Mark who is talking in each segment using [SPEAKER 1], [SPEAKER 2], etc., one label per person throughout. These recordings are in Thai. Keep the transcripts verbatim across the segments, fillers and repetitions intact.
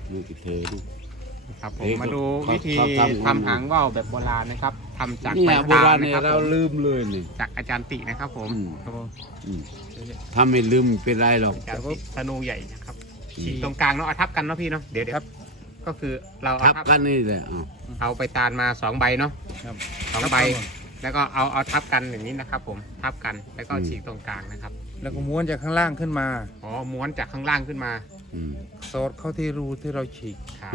[SPEAKER 1] มือกิเทดู
[SPEAKER 2] ครับผมมาดูวิธีทำหางว่าวแบบโบราณนะครับทำจาก
[SPEAKER 1] นี่
[SPEAKER 2] ใบ
[SPEAKER 1] โบ
[SPEAKER 2] ตา
[SPEAKER 1] รา
[SPEAKER 2] ล
[SPEAKER 1] ณ
[SPEAKER 2] นะ
[SPEAKER 1] เนี่ย
[SPEAKER 2] ครับ
[SPEAKER 1] เรา
[SPEAKER 2] ผม
[SPEAKER 1] ลืมเลยนี่
[SPEAKER 2] จากอาจารย์ตินะครับผม
[SPEAKER 1] อืม
[SPEAKER 2] ครับผม
[SPEAKER 1] อืมถ้าไม่ลืมเป็นไรหรอก
[SPEAKER 2] อาจารย์ติธนูใหญ่นะครับฉีกตรงกลางเนาะเอาทับกันเนาะพี่เนาะเดี๋ยวเดี๋ยวก็คือเราเอา
[SPEAKER 1] ทับ
[SPEAKER 2] ทับ
[SPEAKER 1] กันนี่แหละอ้าว
[SPEAKER 2] เอาใบตาลมาสองใบเนาะ
[SPEAKER 3] ครับ
[SPEAKER 2] สองใบแล้วก็เอาเอาทับกันอย่างนี้นะครับผมทับกันแล้วก็ฉีกตรงกลางนะครับ
[SPEAKER 3] แล้วก็ม้วนจากข้างล่างขึ้นมา
[SPEAKER 2] อ๋อม้วนจากข้างล่างขึ้นมา
[SPEAKER 1] อืม
[SPEAKER 3] สอดเข้าที่รูที่เราฉีก
[SPEAKER 2] ครับ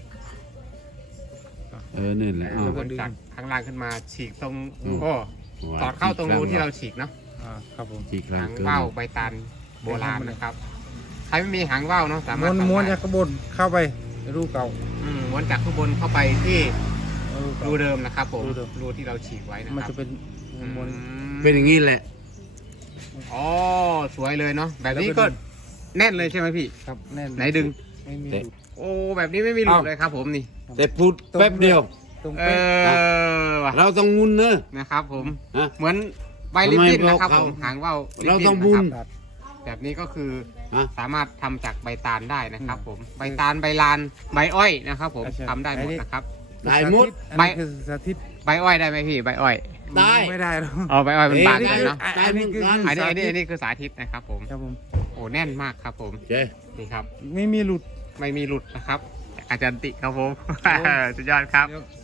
[SPEAKER 1] เออนี่แหละอ้าว
[SPEAKER 2] ม้วนจากข้างล่างขึ้นมาฉีกตรง
[SPEAKER 1] อืม
[SPEAKER 2] โอ้สอดเข้าตรงรูที่เราฉีกเนาะ
[SPEAKER 3] อ่าครับผม
[SPEAKER 1] ฉีกลา
[SPEAKER 2] หาง ง
[SPEAKER 1] เกิน
[SPEAKER 2] ว่าวใบตาลโบราณนะครับใครไม่มีหางว่าวเนาะสามาร
[SPEAKER 3] ม้
[SPEAKER 2] ถ
[SPEAKER 3] วน
[SPEAKER 2] ทำ
[SPEAKER 3] ม้วน
[SPEAKER 2] ได้
[SPEAKER 3] จากข้างบนเข้าไปรูเก่า
[SPEAKER 2] อืมม้วนจากข้างบนเข้าไปที่
[SPEAKER 3] รูเก่า
[SPEAKER 2] รูเดิมนะครับผม
[SPEAKER 3] รูเดิม
[SPEAKER 2] รูที่เราฉีกไว้นะ
[SPEAKER 3] มัน
[SPEAKER 2] ครั
[SPEAKER 3] จะ
[SPEAKER 2] บ
[SPEAKER 3] เป็น
[SPEAKER 2] อื
[SPEAKER 3] ม้วน
[SPEAKER 2] ม
[SPEAKER 1] เป็นอย่างนี้แหละ
[SPEAKER 2] อ๋อสวยเลยเนาะแบบนี้
[SPEAKER 3] แล้วก็
[SPEAKER 2] ก็
[SPEAKER 3] ดึง
[SPEAKER 2] แน่นเลยใช่ไหมพี่
[SPEAKER 3] ครับแน่น
[SPEAKER 2] ไหนดึง
[SPEAKER 3] ไม่มี
[SPEAKER 1] แต่
[SPEAKER 3] รู
[SPEAKER 2] โอ้แบบนี้ไม่มีหลุดเลยครับผมนี่
[SPEAKER 1] แต่พูดแป๊บเดียว
[SPEAKER 3] ตรง
[SPEAKER 2] เอ
[SPEAKER 3] เป๊ะ
[SPEAKER 2] อว่ะ
[SPEAKER 1] เราต้องงุนเนอะ
[SPEAKER 2] นะครับผม
[SPEAKER 1] ฮะ
[SPEAKER 2] เหมือนใบลิบบิ้นนะครับ
[SPEAKER 1] ทำไม
[SPEAKER 2] ผมหางว่าว
[SPEAKER 1] เรา
[SPEAKER 2] ลิบบิ้น
[SPEAKER 1] ต้องบุญ
[SPEAKER 2] นะครับแบบนี้ก็คือ
[SPEAKER 1] ฮะ
[SPEAKER 2] สามารถทำจากใบตาลได้นะครับผมใบตาลใบลานใบอ้อยนะครับผมทำได้หมดนะครับ
[SPEAKER 1] ได้หมด
[SPEAKER 3] อันนี้คือสาธิต
[SPEAKER 2] ใบอ้อยได้ไหมพี่ใบอ้อย
[SPEAKER 1] ได้
[SPEAKER 3] ไม่ได้หรอก
[SPEAKER 2] อ๋อใบอ้อยมันบาง
[SPEAKER 1] เอ้
[SPEAKER 2] ไป
[SPEAKER 1] ย
[SPEAKER 2] เนาะ
[SPEAKER 1] ได้เหมือนกัน
[SPEAKER 2] อันนี้อันนี้อันนี้คือสาธิตนะครับผม
[SPEAKER 3] ครับผม
[SPEAKER 2] โอ้แน่นมากครับผม
[SPEAKER 1] เจ๊
[SPEAKER 2] นี่ครับ
[SPEAKER 3] ไม่มีหลุด
[SPEAKER 2] ไม่มีหลุดนะครับ อาจารย์ติครับผม สุดยอดครับ
[SPEAKER 3] เดี๋ยว